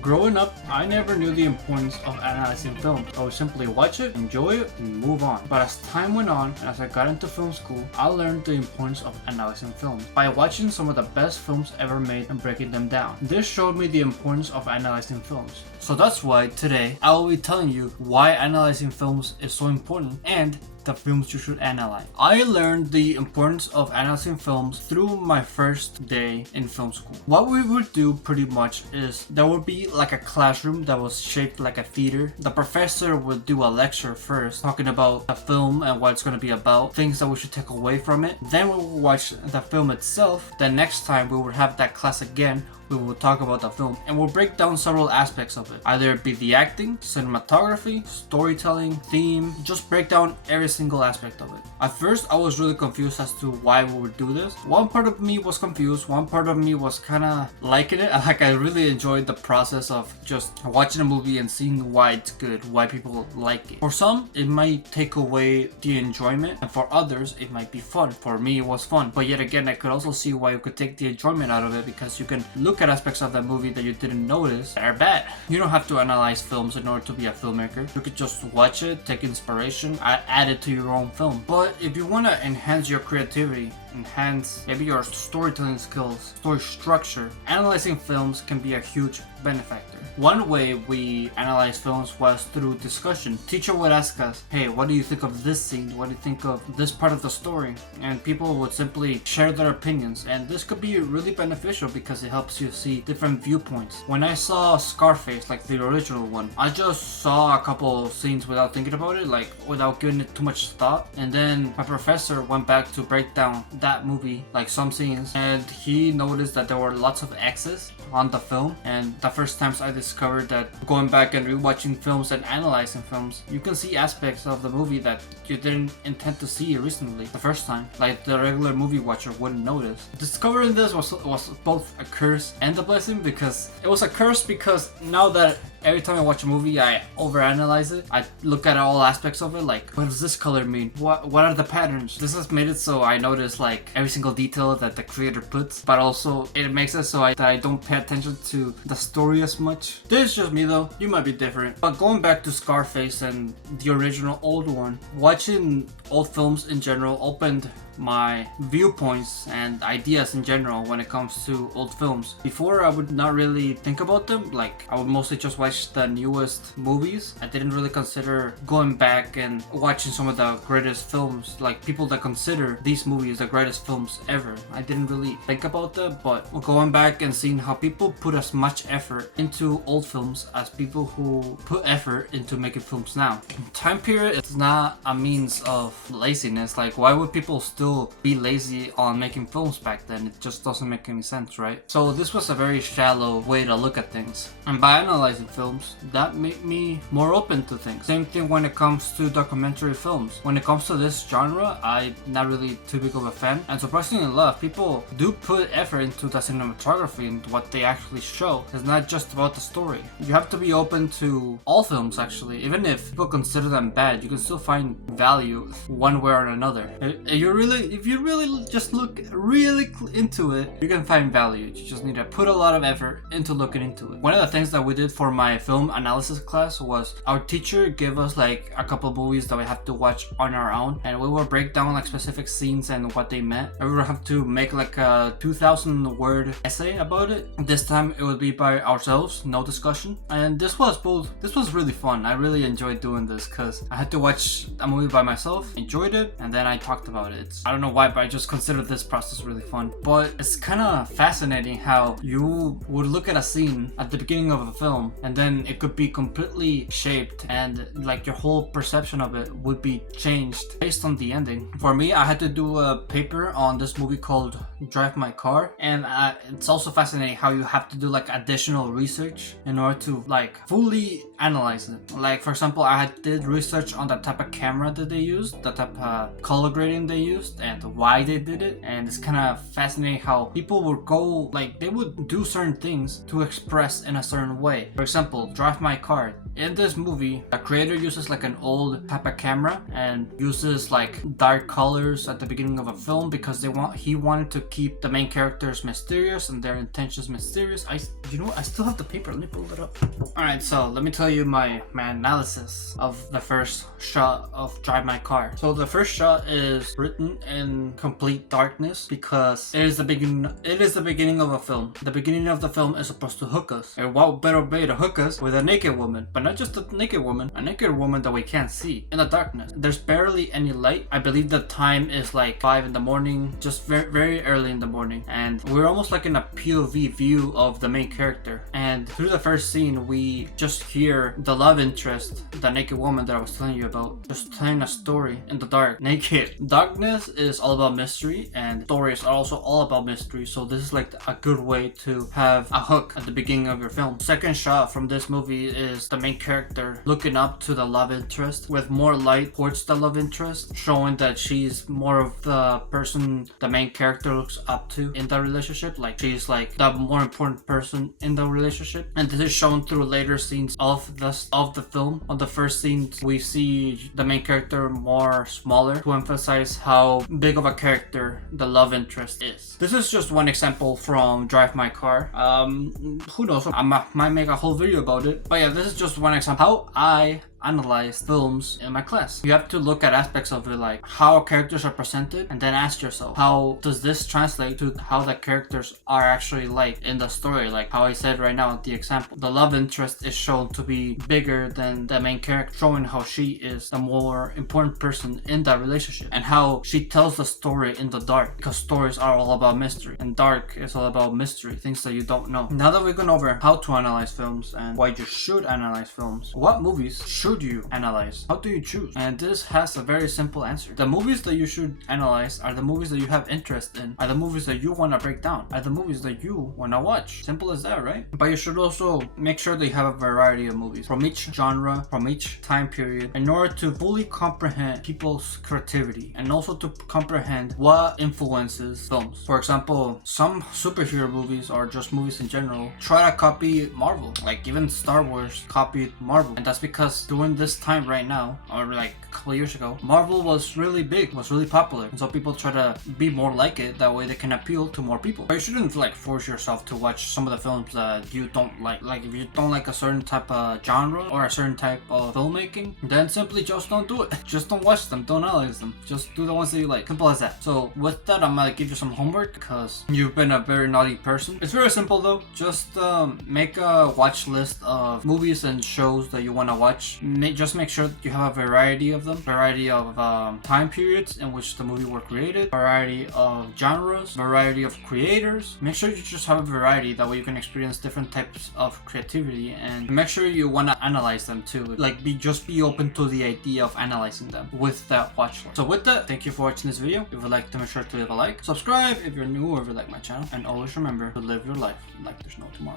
Growing up, I never knew the importance of analyzing film. I would simply watch it, enjoy it, and move on. But as time went on, and as I got into film school, I learned the importance of analyzing films by watching some of the best films ever made and breaking them down. This showed me the importance of analyzing films. So that's why today I will be telling you why analyzing films is so important and the films you should analyze. I learned the importance of analyzing films through my first day in film school. What we would do pretty much is there would be like a classroom that was shaped like a theater. The professor would do a lecture first, talking about the film and what it's going to be about, things that we should take away from it. Then we would watch the film itself. The next time we would have that class again, we will talk about the film and we'll break down several aspects of it. Either it be the acting, cinematography, storytelling, theme, just break down every single aspect of it. At first, I was really confused as to why we would do this. One part of me was confused, one part of me was kind of liking it. Like, I really enjoyed the process of just watching a movie and seeing why it's good, why people like it. For some, it might take away the enjoyment, and for others, it might be fun. For me, it was fun. But yet again, I could also see why you could take the enjoyment out of it, because you can look at aspects of that movie that you didn't notice that are bad. You don't have to analyze films in order to be a filmmaker. You could just watch it, take inspiration, add it to your own film. But if you want to enhance your creativity, enhance maybe your storytelling skills, story structure, analyzing films can be a huge benefactor. One way we analyze films was through discussion. Teacher would ask us, hey, what do you think of this scene? What do you think of this part of the story? And people would simply share their opinions, and this could be really beneficial because it helps you see different viewpoints. When I saw Scarface, like the original one, I just saw a couple scenes without thinking about it, like without giving it too much thought, and then my professor went back to break down that movie, like some scenes, and he noticed that there were lots of X's on the film. And the first times I discovered that going back and rewatching films and analyzing films, you can see aspects of the movie that you didn't intend to see recently the first time, like the regular movie watcher wouldn't notice. Discovering this was both a curse and a blessing, because it was a curse because now that every time I watch a movie, I overanalyze it. I look at all aspects of it, like, what does this color mean? What are the patterns? This has made it so I notice like every single detail that the creator puts, but also it makes it so that I don't pay attention to the story as much. This is just me though, you might be different. But going back to Scarface and the original old one, watching old films in general opened my viewpoints and ideas in general when it comes to old films. Before, I would not really think about them. Like, I would mostly just watch the newest movies. I didn't really consider going back and watching some of the greatest films, like people that consider these movies the greatest films ever. I didn't really think about that, but going back and seeing how people put as much effort into old films as people who put effort into making films now. Time period is not a means of laziness. Like, why would people still be lazy on making films back then? It just doesn't make any sense, right? So this was a very shallow way to look at things, and by analyzing films, that made me more open to things. Same thing when it comes to documentary films. When it comes to this genre, I'm not really too big of a fan, and surprisingly enough, people do put effort into the cinematography and what they actually show. It's not just about the story. You have to be open to all films, actually. Even if people consider them bad, you can still find value one way or another. If you really just look really into it, you can find value. You just need to put a lot of effort into looking into it. One of the things that we did for my film analysis class was our teacher gave us like a couple of movies that we have to watch on our own, and we would break down like specific scenes and what they meant, and we would have to make like a 2,000 word essay about it. This time it would be by ourselves, no discussion, and this was really fun. I really enjoyed doing this because I had to watch a movie by myself, enjoyed it, and then I talked about it. I don't know why, but I just consider this process really fun. But it's kind of fascinating how you would look at a scene at the beginning of a film, and then it could be completely shaped, and like your whole perception of it would be changed based on the ending. For me, I had to do a paper on this movie called Drive My Car, and it's also fascinating how you have to do like additional research in order to like fully analyze it. Like, for example, I did research on the type of camera that they used, the type of color grading they used, and why they did it. And it's kind of fascinating how people would go, like, they would do certain things to express in a certain way. For example, Drive My Car, in this movie, the creator uses like an old type of camera and uses like dark colors at the beginning of a film because he wanted to keep the main characters mysterious and their intentions mysterious. You know what? I still have the paper. Let me pull it up. Alright, so let me tell you my analysis of the first shot of Drive My Car. So the first shot is written in complete darkness because it is the beginning of a film. The beginning of the film is supposed to hook us. And what better way to hook us with a naked woman? But not just a naked woman that we can't see in the darkness. There's barely any light. I believe the time is like 5 in the morning, just very, very early in the morning. And we're almost like in a POV view of the main character. And through the first scene, we just hear the love interest, the naked woman that I was telling you about, just telling a story in the dark, naked. Darkness is all about mystery, and stories are also all about mystery. So this is like a good way to have a hook at the beginning of your film. Second shot from this movie is the main character looking up to the love interest with more light towards the love interest, showing that she's more of the person the main character looks up to in the relationship. Like she's like the more important person in the relationship. And this is shown through later scenes of the film. On the first scene, we see the main character more smaller to emphasize how big of a character the love interest is. This is just one example from Drive My Car. Who knows? I might make a whole video about it. But yeah, this is just one example how I analyze films in my class. You have to look at aspects of it, like how characters are presented, and then ask yourself, how does this translate to how the characters are actually like in the story? Like how I said right now, the example, the love interest is shown to be bigger than the main character, showing how she is the more important person in that relationship, and how she tells the story in the dark, because stories are all about mystery, and dark is all about mystery, things that you don't know. Now that we've gone over how to analyze films and why you should analyze films, what movies should you analyze? How do you choose? And this has a very simple answer. The movies that you should analyze are the movies that you have interest in, are the movies that you want to break down, are the movies that you want to watch. Simple as that, right? But you should also make sure that you have a variety of movies from each genre, from each time period, in order to fully comprehend people's creativity and also to comprehend what influences films. For example, some superhero movies or just movies in general try to copy Marvel. Like even Star Wars copied Marvel, and that's because during this time right now, or like a couple years ago, Marvel was really big, was really popular, and so people try to be more like it. That way they can appeal to more people. But you shouldn't like force yourself to watch some of the films that you don't like. Like if you don't like a certain type of genre or a certain type of filmmaking, then simply just don't do it. Just don't watch them, don't analyze them, just do the ones that you like. Simple as that. So with that, I'm gonna give you some homework because you've been a very naughty person. It's very simple though. Just make a watch list of movies and shows that you want to watch. Just make sure that you have a variety of them, variety of time periods in which the movie were created, variety of genres, variety of creators. Make sure you just have a variety, that way you can experience different types of creativity, and make sure you want to analyze them too. Like be open to the idea of analyzing them with that watch list. So with that, thank you for watching this video. If you would like to, make sure to leave a like, subscribe if you're new or if you like my channel, and always remember to live your life like there's no tomorrow.